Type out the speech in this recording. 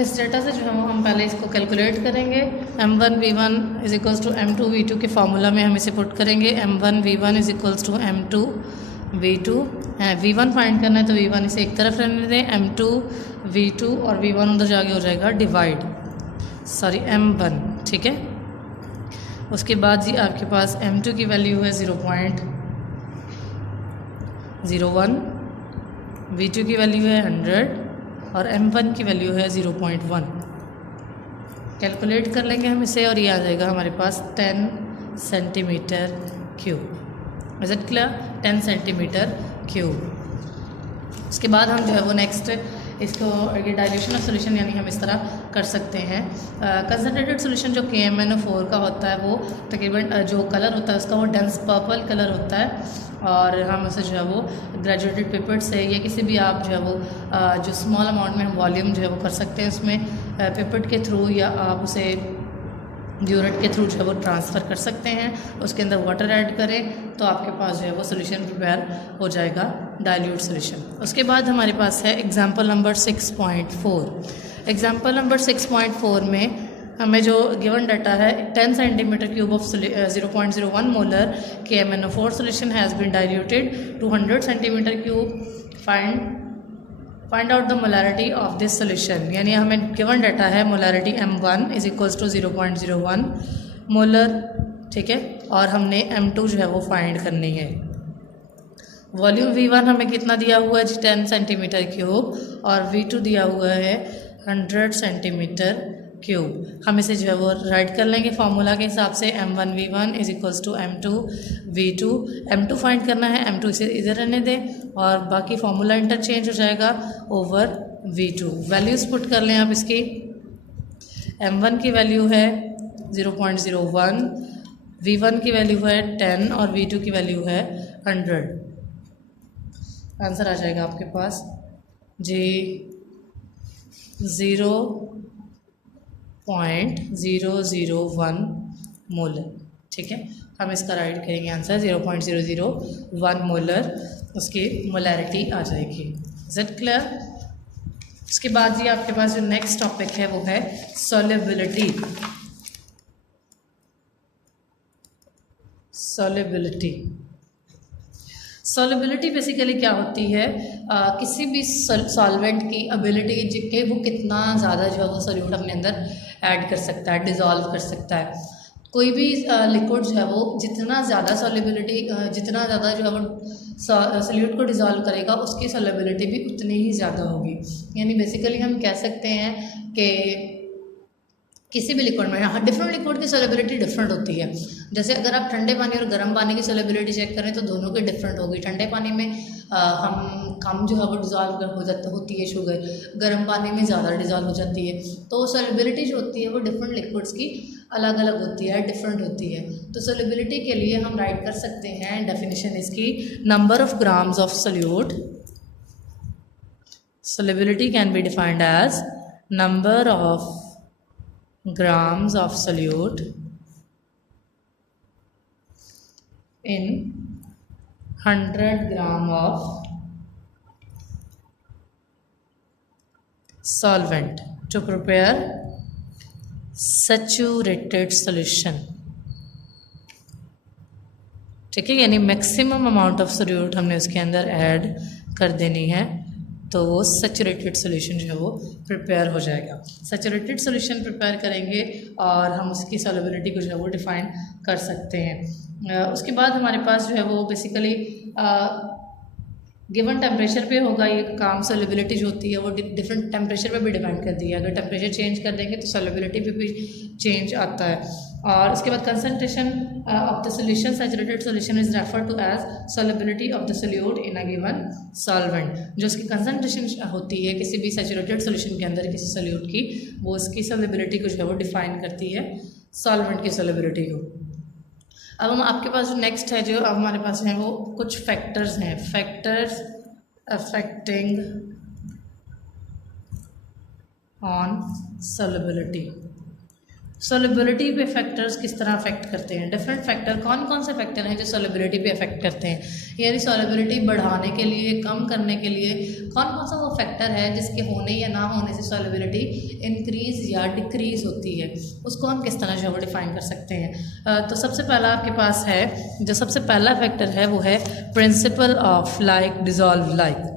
इस डेटा से जो है हम पहले इसको कैलकुलेट करेंगे। m1v1 is equals to m2v2 के फार्मूला में हम इसे पुट करेंगे। m1v1 is equals to m2v2, v1 find करना है तो v1 इसे एक तरफ रहने दें, m2v2 और v1 उधर जाके हो जाएगा डिवाइड, सॉरी m1, ठीक है। उसके बाद जी आपके पास m2 की वैल्यू है 0.01, v2 की वैल्यू है 100 और m1 की वैल्यू है 0.1। कैलकुलेट कर लेंगे हम इसे और ये आ जाएगा हमारे पास 10 centimetre cube. Is it clear? 10 centimetre cube. उसके बाद हम जो है वो नेक्स्ट इसको ये डाइल्यूशन ऑफ सोल्यूशन यानी हम इस तरह कर सकते हैं। कंसनट्रेटेड सोल्यूशन जो KMnO4 का होता है वो तकरीबन जो कलर होता है उसका वो डेंस पर्पल कलर होता है और हम उसे जो है वो ग्रेजुएटेड पेपर से या किसी भी आप जो है वो जो स्मॉल अमाउंट में हम वॉल्यूम जो है वो कर सकते हैं उसमें पेपर के थ्रू या आप उसे ब्यूरेट के थ्रू जो है वो ट्रांसफ़र कर सकते हैं। उसके अंदर वाटर ऐड करें तो आपके पास जो है वो सोल्यूशन प्रिपेयर हो जाएगा, डाइल्यूट सोल्यूशन। उसके बाद हमारे पास है एग्जांपल नंबर 6.4। एग्जांपल नंबर 6.4 में हमें जो गिवन डाटा है 10 centimetre cube of 0.01 molar KMnO4 solution has been diluted to 100 centimetre cube. Find out the molarity of this solution, यानी हमें गिवन डाटा है molarity m1 is equals to 0.01 molar, ठीक है, और हमने m2 जो है वो फाइंड करनी है। वॉल्यूम v1 हमें कितना दिया हुआ है जी 10 सेंटीमीटर क्यूब और v2 दिया हुआ है 100 सेंटीमीटर क्यूब। हम इसे जो है वो राइट कर लेंगे फार्मूला के हिसाब से m1v1 is equals to m2v2। m2 find करना है, m2 इसे इधर रहने दें और बाकी फार्मूला इंटरचेंज हो जाएगा ओवर v2। वैल्यूज़ पुट कर लें आप इसकी। m1 की वैल्यू है 0.01, v1 की वैल्यू है 10 और v2 की वैल्यू है 100। आंसर आ जाएगा आपके पास जी 0.001 मोलर, ठीक है। हम इसका राइट करेंगे आंसर 0.001 मोलर, उसकी मोलैरिटी आ जाएगी। Is it clear? उसके बाद जी आपके पास जो नेक्स्ट टॉपिक है वो है सॉल्युबिलिटी। सॉल्युबिलिटी बेसिकली क्या होती है, किसी भी सॉल्वेंट की एबिलिटी कि वो कितना ज़्यादा जो है वो सोल्यूट अपने अंदर ऐड कर सकता है, डिज़ोल्व कर सकता है। कोई भी लिक्विड जो है वो जितना ज़्यादा सॉल्युबिलिटी जितना ज़्यादा जो है वो सोल्यूट को डिज़ोल्व करेगा उसकी सॉल्युबिलिटी भी उतनी ही ज़्यादा होगी। यानी बेसिकली हम कह सकते हैं कि किसी भी लिक्विड में डिफरेंट लिक्विड की सॉल्युबिलिटी डिफरेंट होती है। जैसे अगर आप ठंडे पानी और गर्म पानी की सॉल्युबिलिटी चेक करें तो दोनों की डिफरेंट होगी। ठंडे पानी में हम कम जो है वो डिज़ोल्व होती है शुगर, गर्म पानी में ज़्यादा डिज़ोल्व हो जाती है। तो सॉल्युबिलिटी जो होती है वो डिफरेंट लिक्विड्स की अलग अलग होती है, डिफरेंट होती है। तो सॉल्युबिलिटी के लिए हम राइट कर सकते हैं डेफिनेशन इसकी, number of grams of solute. Solubility can be defined as number of grams of solute in 100 gram of solvent to prepare saturated solution, ठीक है। यानी मैक्सिमम अमाउंट ऑफ सोल्यूट हमने उसके अंदर ऐड कर देनी है तो वो सैचुरेटेड सोल्यूशन जो है वो प्रिपेयर हो जाएगा। सैचुरेटेड सोल्यूशन प्रिपेयर करेंगे और हम उसकी सॉल्युबिलिटी को जो है वो डिफ़ाइन कर सकते हैं। उसके बाद हमारे पास जो है वो बेसिकली गिवन टेम्परेचर पे होगा ये काम। सॉल्युबिलिटी जो होती है वो डिफरेंट टेम्परेचर पे भी डिपेंड कर दी है। अगर टेम्परेचर चेंज कर देंगे तो सॉल्युबिलिटी पे भी चेंज आता है। और उसके बाद concentration of the solution, saturated solution is refer to as solubility of the solute in a given solvent. जो उसकी कंसनट्रेशन होती है किसी भी सैचुरेटेड सोल्यूशन के अंदर किसी सोल्यूट की, वो उसकी सॉल्युबिलिटी को जो है वो डिफाइन करती है, सॉल्वेंट की सॉल्युबिलिटी को। अब हम आपके पास जो नेक्स्ट है जो अब हमारे पास है वो कुछ फैक्टर्स हैं, factors affecting on solubility. Solubility पे फैक्टर्स किस तरह अफेक्ट करते हैं। डिफरेंट फैक्टर, कौन कौन से फैक्टर हैं जो सोलिबिलिटी पे अफेक्ट करते हैं, यानी सोलिबिलिटी बढ़ाने के लिए, कम करने के लिए कौन कौन सा वो फैक्टर है जिसके होने या ना होने से सोलिबिलिटी इंक्रीज़ या डिक्रीज़ होती है, उसको हम किस तरह से वो डिफाइन कर सकते हैं। तो सबसे पहला आपके पास है, जो सबसे पहला फैक्टर है वो है principle of like dissolve like.